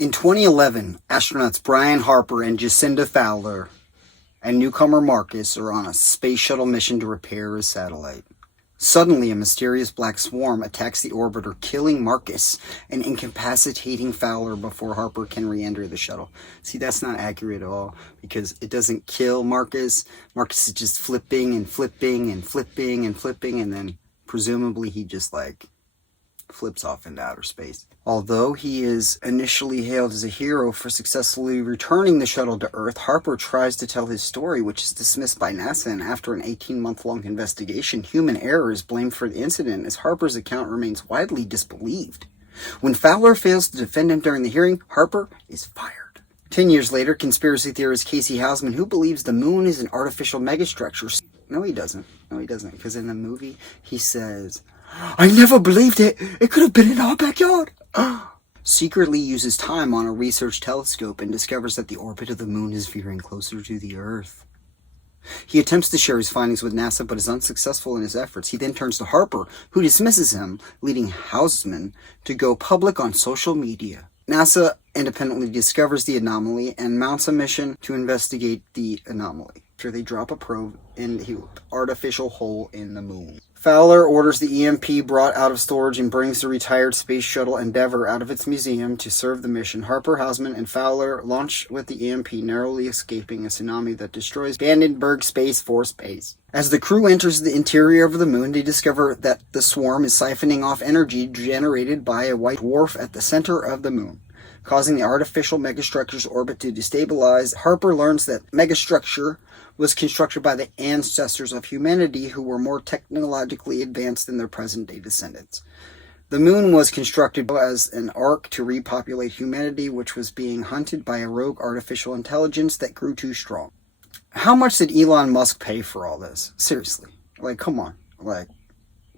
In 2011, astronauts Brian Harper and Jacinda Fowler and newcomer Marcus are on a space shuttle mission to repair a satellite. Suddenly, a mysterious black swarm attacks the orbiter, killing Marcus and incapacitating Fowler before Harper can re-enter the shuttle. See, that's not accurate at all, because it doesn't kill Marcus. Marcus is just flipping and flipping and flipping and flipping, and then presumably he just, flips off into outer space. Although he is initially hailed as a hero for successfully returning the shuttle to Earth, Harper tries to tell his story, which is dismissed by NASA, and after an 18-month-long investigation, human error is blamed for the incident, as Harper's account remains widely disbelieved. When Fowler fails to defend him during the hearing, Harper is fired. 10 years later, conspiracy theorist Casey Houseman, who believes the moon is an artificial megastructure. No, he doesn't, because in the movie, he says, "I never believed it. It could have been in our backyard." Secretly uses time on a research telescope and discovers that the orbit of the moon is veering closer to the Earth. He attempts to share his findings with NASA, but is unsuccessful in his efforts. He then turns to Harper, who dismisses him, leading Houseman to go public on social media. NASA independently discovers the anomaly and mounts a mission to investigate the anomaly. After they drop a probe in the artificial hole in the moon. Fowler orders the EMP brought out of storage and brings the retired space shuttle Endeavour out of its museum to serve the mission. Harper, Houseman, and Fowler launch with the EMP, narrowly escaping a tsunami that destroys Vandenberg Space Force Base. As the crew enters the interior of the moon, they discover that the swarm is siphoning off energy generated by a white dwarf at the center of the moon, causing the artificial megastructure's orbit to destabilize. Harper learns that megastructure was constructed by the ancestors of humanity who were more technologically advanced than their present-day descendants. The moon was constructed as an ark to repopulate humanity, which was being hunted by a rogue artificial intelligence that grew too strong. How much did Elon Musk pay for all this? Seriously. Come on.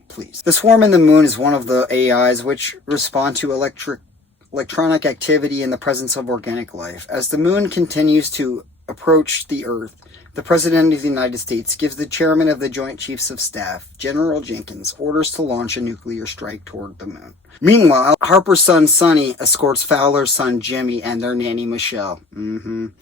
Please. The swarm in the moon is one of the AIs which respond to electronic activity in the presence of organic life. As the moon continues to approach the Earth, the President of the United States gives the Chairman of the Joint Chiefs of Staff, General Jenkins, orders to launch a nuclear strike toward the moon. Meanwhile, Harper's son Sonny escorts Fowler's son Jimmy and their nanny Michelle in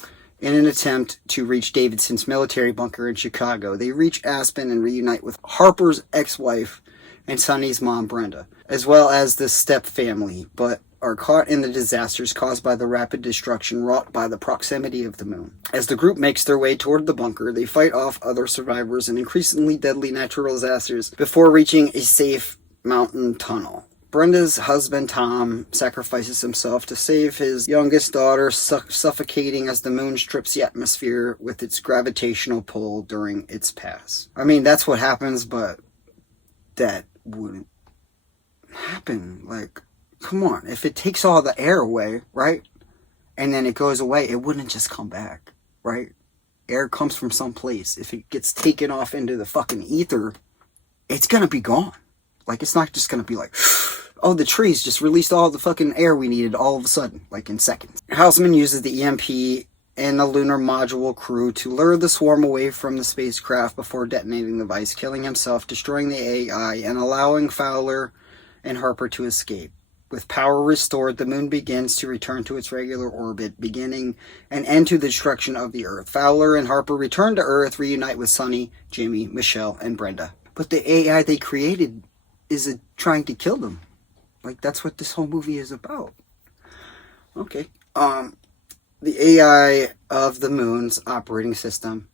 an attempt to reach Davidson's military bunker in Chicago. They reach Aspen and reunite with Harper's ex-wife and Sonny's mom Brenda, as well as the Step family, but are caught in the disasters caused by the rapid destruction wrought by the proximity of the moon. As the group makes their way toward the bunker, they fight off other survivors and increasingly deadly natural disasters before reaching a safe mountain tunnel. Brenda's husband Tom sacrifices himself to save his youngest daughter, suffocating as the moon strips the atmosphere with its gravitational pull during its pass. I mean, that's what happens, but that wouldn't happen. Come on, if it takes all the air away, right, and then it goes away, it wouldn't just come back, right? Air comes from someplace. If it gets taken off into the fucking ether, it's gonna be gone. It's not just gonna be oh, the trees just released all the fucking air we needed all of a sudden, in seconds. Houseman uses the EMP and the lunar module crew to lure the swarm away from the spacecraft before detonating the device, killing himself, destroying the AI, and allowing Fowler and Harper to escape. With power restored, the moon begins to return to its regular orbit, beginning an end to the destruction of the Earth. Fowler and Harper return to Earth, reunite with Sonny, Jimmy, Michelle, and Brenda. But the AI they created is trying to kill them. That's what this whole movie is about. Okay. The AI of the moon's operating system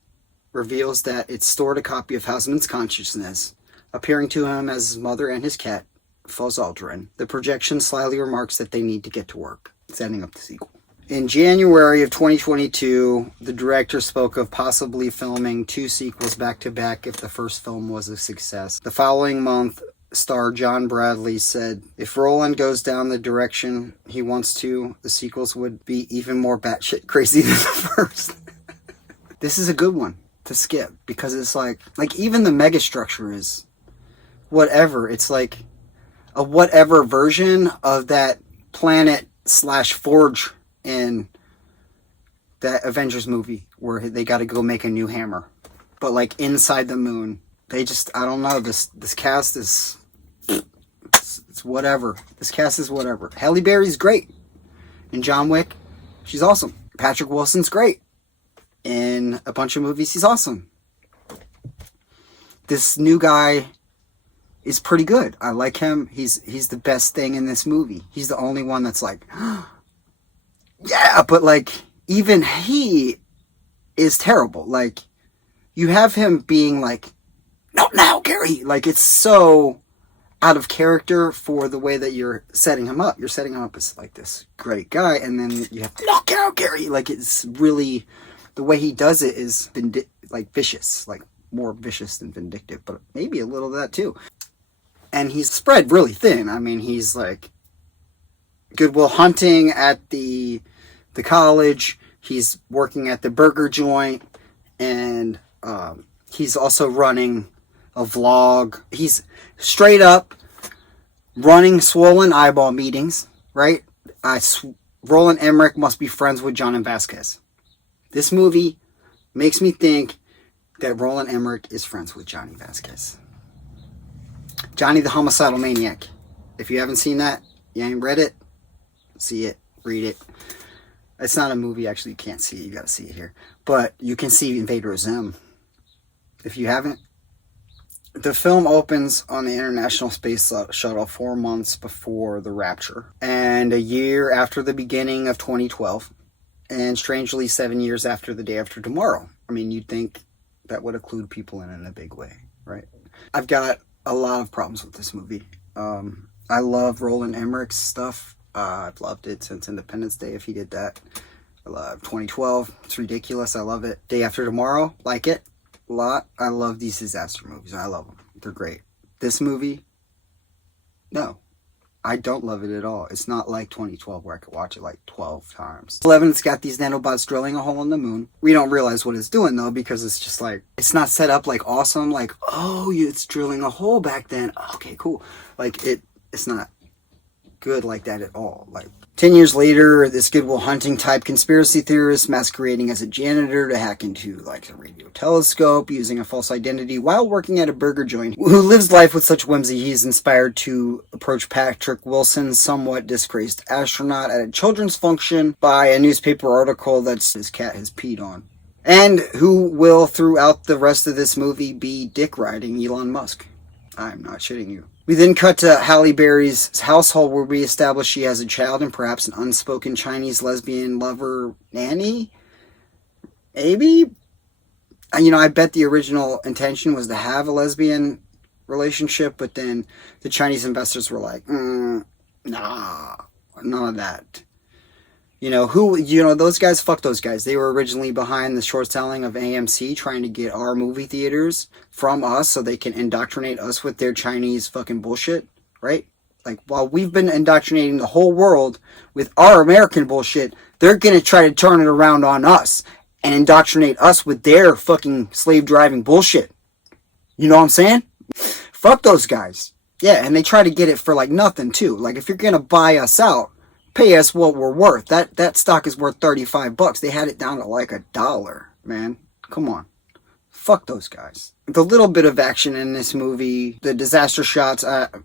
reveals that it stored a copy of Houseman's consciousness, appearing to him as his mother and his cat, Fuzaldrin. The projection slyly remarks that they need to get to work, setting up the sequel. In January of 2022, the director spoke of possibly filming 2 sequels back-to-back if the first film was a success. The following month, star John Bradley said, if Roland goes down the direction he wants to, the sequels would be even more batshit crazy than the first. This is a good one to skip, because it's even the megastructure is whatever. It's a whatever version of that planet/forge in that Avengers movie where they got to go make a new hammer, but inside the moon. They just, I don't know, this cast is, it's whatever. This cast is whatever. Halle Berry's great. in John Wick, she's awesome. Patrick Wilson's great. In a bunch of movies, he's awesome. This new guy is pretty good. I like him. He's the best thing in this movie. He's the only one that's like, yeah, but like, even he is terrible. Like, you have him being like, not now, Gary. Like, it's so out of character for the way that you're setting him up. You're setting him up as like this great guy, and then you have to knock out Gary. Like, it's really, the way he does it is like vicious, like more vicious than vindictive, but maybe a little of that too. And he's spread really thin. I mean, he's like Goodwill Hunting at the college. He's working at the burger joint, and he's also running a vlog. He's straight up running swollen eyeball meetings, right? Roland Emmerich must be friends with John Vasquez. This movie makes me think that Roland Emmerich is friends with Johnny Vasquez. Johnny the Homicidal Maniac. If you haven't seen that, you ain't read it, see it, read it. It's not a movie, actually, you can't see it, you gotta see it here. But you can see Invader Zim. If you haven't, the film opens on the International Space Shuttle 4 months before the rapture, and a year after the beginning of 2012, and strangely 7 years after the day after tomorrow. I mean, you'd think that would include people in a big way, right? I've got a lot of problems with this movie. I love Roland Emmerich's stuff. I've loved it since Independence Day, if he did that. I love 2012. It's ridiculous. I love it. Day After Tomorrow, like it a lot. I love these disaster movies. I love them. They're great. This movie, no. I don't love it at all. It's not like 2012 where I could watch it like 12 times. 11, it's got these nanobots drilling a hole in the moon. We don't realize what it's doing though, because it's just like, it's not set up like awesome, like, oh, it's drilling a hole back then. Okay, cool. Like, it's not good like that at all. Like, 10 years later, this Goodwill Hunting type conspiracy theorist masquerading as a janitor to hack into like the radio telescope using a false identity while working at a burger joint, who lives life with such whimsy he's inspired to approach Patrick Wilson's somewhat disgraced astronaut at a children's function by a newspaper article that's his cat has peed on, and who will throughout the rest of this movie be dick riding Elon Musk. I'm not shitting you. We then cut to Halle Berry's household, where we establish she has a child and perhaps an unspoken Chinese lesbian lover nanny. Maybe? You know, I bet the original intention was to have a lesbian relationship, but then the Chinese investors were like, nah, none of that. Those guys, fuck those guys. They were originally behind the short selling of AMC, trying to get our movie theaters from us so they can indoctrinate us with their Chinese fucking bullshit, right? Like, while we've been indoctrinating the whole world with our American bullshit, they're gonna try to turn it around on us and indoctrinate us with their fucking slave-driving bullshit. You know what I'm saying? Fuck those guys. Yeah, and they try to get it for, like, nothing, too. Like, if you're gonna buy us out, pay us what we're worth. That stock is worth $35. They had it down to like $1, man. Come on. Fuck those guys. The little bit of action in this movie, the disaster shots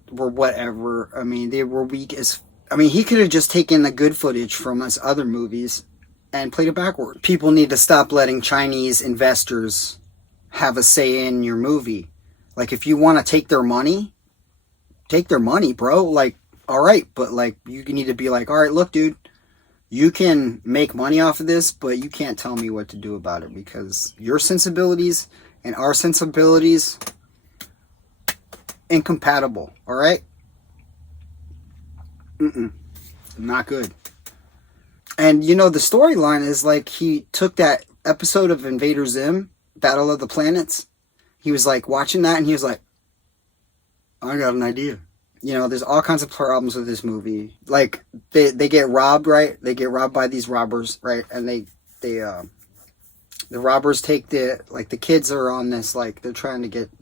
were whatever. I mean, they were weak as... I mean, he could have just taken the good footage from his other movies and played it backward. People need to stop letting Chinese investors have a say in your movie. Like, if you want to take their money, bro. Like, all right, but like, you need to be like, all right, look, dude, you can make money off of this, but you can't tell me what to do about it, because your sensibilities and our sensibilities incompatible. All right. Not good. And the storyline is like, he took that episode of Invader Zim, Battle of the Planets. He was like watching that and he was like, I got an idea. There's all kinds of problems with this movie. Like, they get robbed, right? They get robbed by these robbers, right? And the robbers take the kids are on this, like, the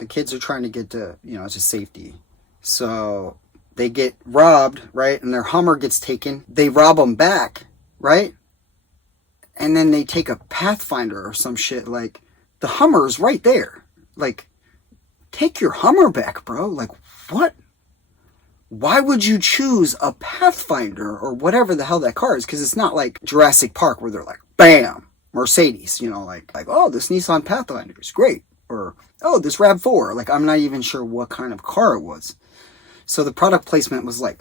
kids are trying to get to, to safety. So they get robbed, right? And their Hummer gets taken. They rob them back, right? And then they take a Pathfinder or some shit. Like, the Hummer is right there. Like, take your Hummer back, bro. Like, what? why would you choose a Pathfinder or whatever the hell that car is? Because it's not like Jurassic Park where they're like, bam, Mercedes, you know, like, oh, this Nissan Pathfinder is great. Or, oh, this RAV4. Like, I'm not even sure what kind of car it was. So the product placement was like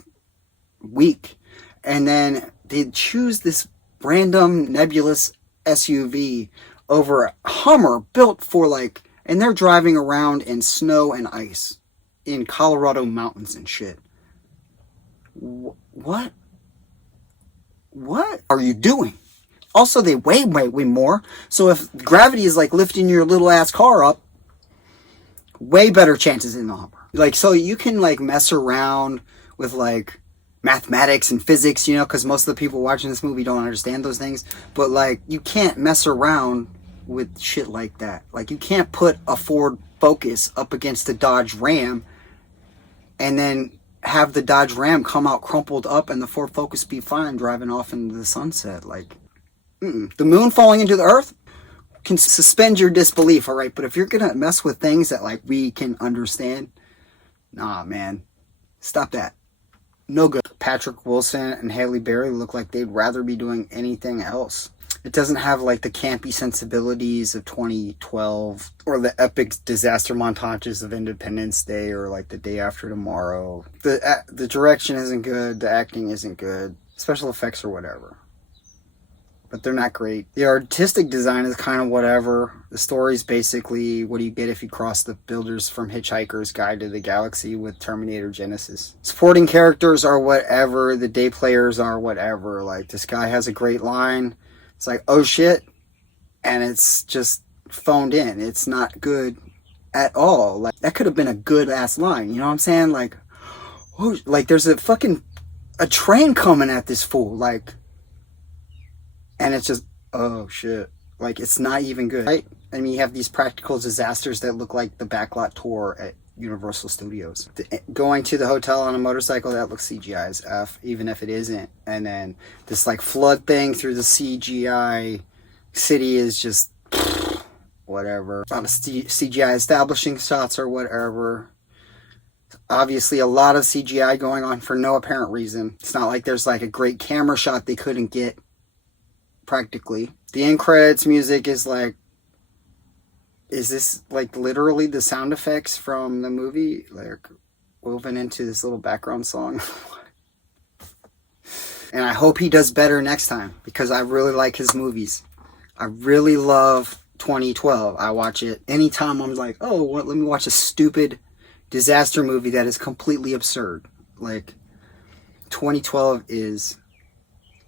weak. And then they'd choose this random nebulous SUV over a Hummer built for like, and they're driving around in snow and ice in Colorado mountains and shit. What are you doing? Also, they weigh way more. So if gravity is like lifting your little ass car up, way better chances in the Hummer. Like, so you can like mess around with like mathematics and physics, you know, because most of the people watching this movie don't understand those things. But like, you can't mess around with shit like that. Like, you can't put a Ford Focus up against a Dodge Ram and then have the Dodge Ram come out crumpled up and the Ford Focus be fine driving off into the sunset. Like, the moon falling into the earth can suspend your disbelief, all right? But if you're gonna mess with things that like we can understand, nah, man, stop that. No good. Patrick Wilson and Halle Berry look like they'd rather be doing anything else. It doesn't have like the campy sensibilities of 2012 or the epic disaster montages of Independence Day or like The Day After Tomorrow. The direction isn't good. The acting isn't good. Special effects or whatever. But they're not great. The artistic design is kind of whatever. The story's basically what do you get if you cross the builders from Hitchhiker's Guide to the Galaxy with Terminator Genesis. Supporting characters are whatever. The day players are whatever. Like, this guy has a great line. It's like, oh shit. And it's just phoned in. It's not good at all. Like, that could have been a good ass line. You know what I'm saying? Like, oh, like there's a train coming at this fool. Like, and it's just, oh shit. Like, it's not even good, right? I mean, you have these practical disasters that look like the backlot tour at Universal Studios. Going to the hotel on a motorcycle, that looks CGI as F, even if it isn't. And then this like flood thing through the CGI city is just whatever. On the CGI establishing shots or whatever. Obviously a lot of CGI going on for no apparent reason. It's not like there's like a great camera shot they couldn't get. Practically. The end credits music is like, is this like literally the sound effects from the movie like woven into this little background song? And I hope he does better next time because I really like his movies. I really love 2012. I watch it anytime I'm like, oh, let me watch a stupid disaster movie that is completely absurd. Like, 2012 is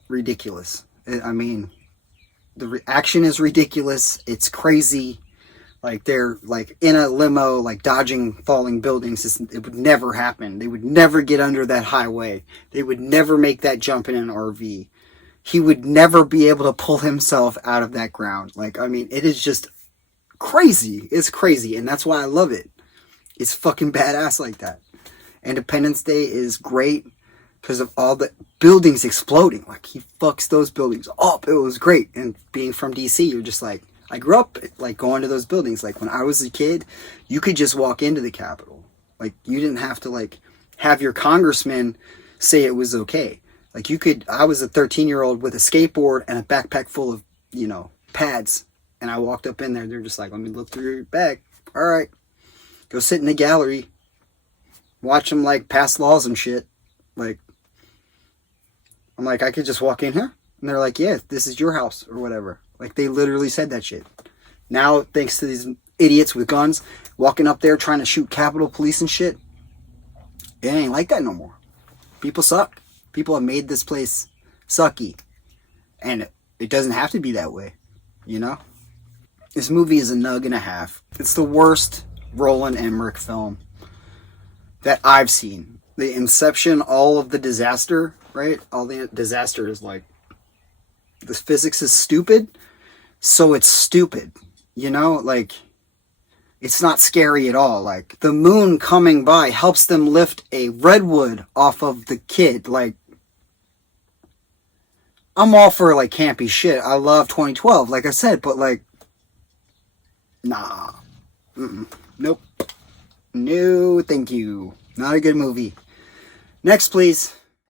ridiculous. I mean, the action is ridiculous. It's crazy. Like, they're like in a limo, like dodging falling buildings. It would never happen. They would never get under that highway. They would never make that jump in an RV. He would never be able to pull himself out of that ground. Like, I mean, it is just crazy. It's crazy. And that's why I love it. It's fucking badass like that. Independence Day is great. Because of all the buildings exploding. Like, he fucks those buildings up. It was great. And being from DC, you're just like, I grew up, like, going to those buildings. Like, when I was a kid, you could just walk into the Capitol. Like, you didn't have to, like, have your congressman say it was okay. Like, I was a 13-year-old with a skateboard and a backpack full of, you know, pads. And I walked up in there. They're just like, let me look through your bag. All right. Go sit in the gallery. Watch them, like, pass laws and shit. Like, I'm like, I could just walk in here? And they're like, yeah, this is your house or whatever. Like, they literally said that shit. Now, thanks to these idiots with guns walking up there trying to shoot Capitol Police and shit, it ain't like that no more. People suck. People have made this place sucky. And it doesn't have to be that way, you know? This movie is a nug and a half. It's the worst Roland Emmerich film that I've seen. The inception, all of the disaster, right? All the disaster is like, the physics is stupid, so it's stupid. You know, like, it's not scary at all. Like, the moon coming by helps them lift a redwood off of the kid. Like, I'm all for, like, campy shit. I love 2012, like I said, but, like, nah. Nope. No, thank you. Not a good movie. Next, please.